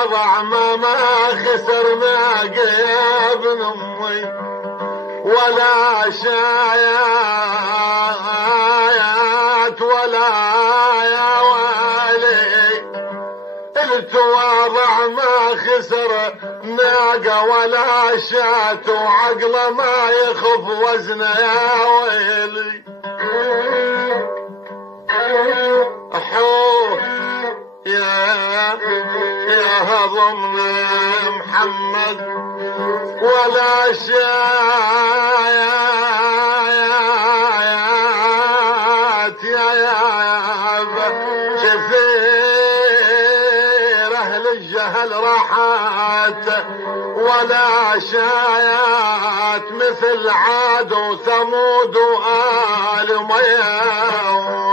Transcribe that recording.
التواضع ما خسر ما ابن امي ولا شايات ولا يا والي. التواضع ما خسر ناقة ولا شات وعقله ما يخف وزنه يا ويلي. حوه يا هضم محمد ولا شايات يا شفير اهل الجهل راحات ولا شايات مثل عاد وثمود وآل مياه.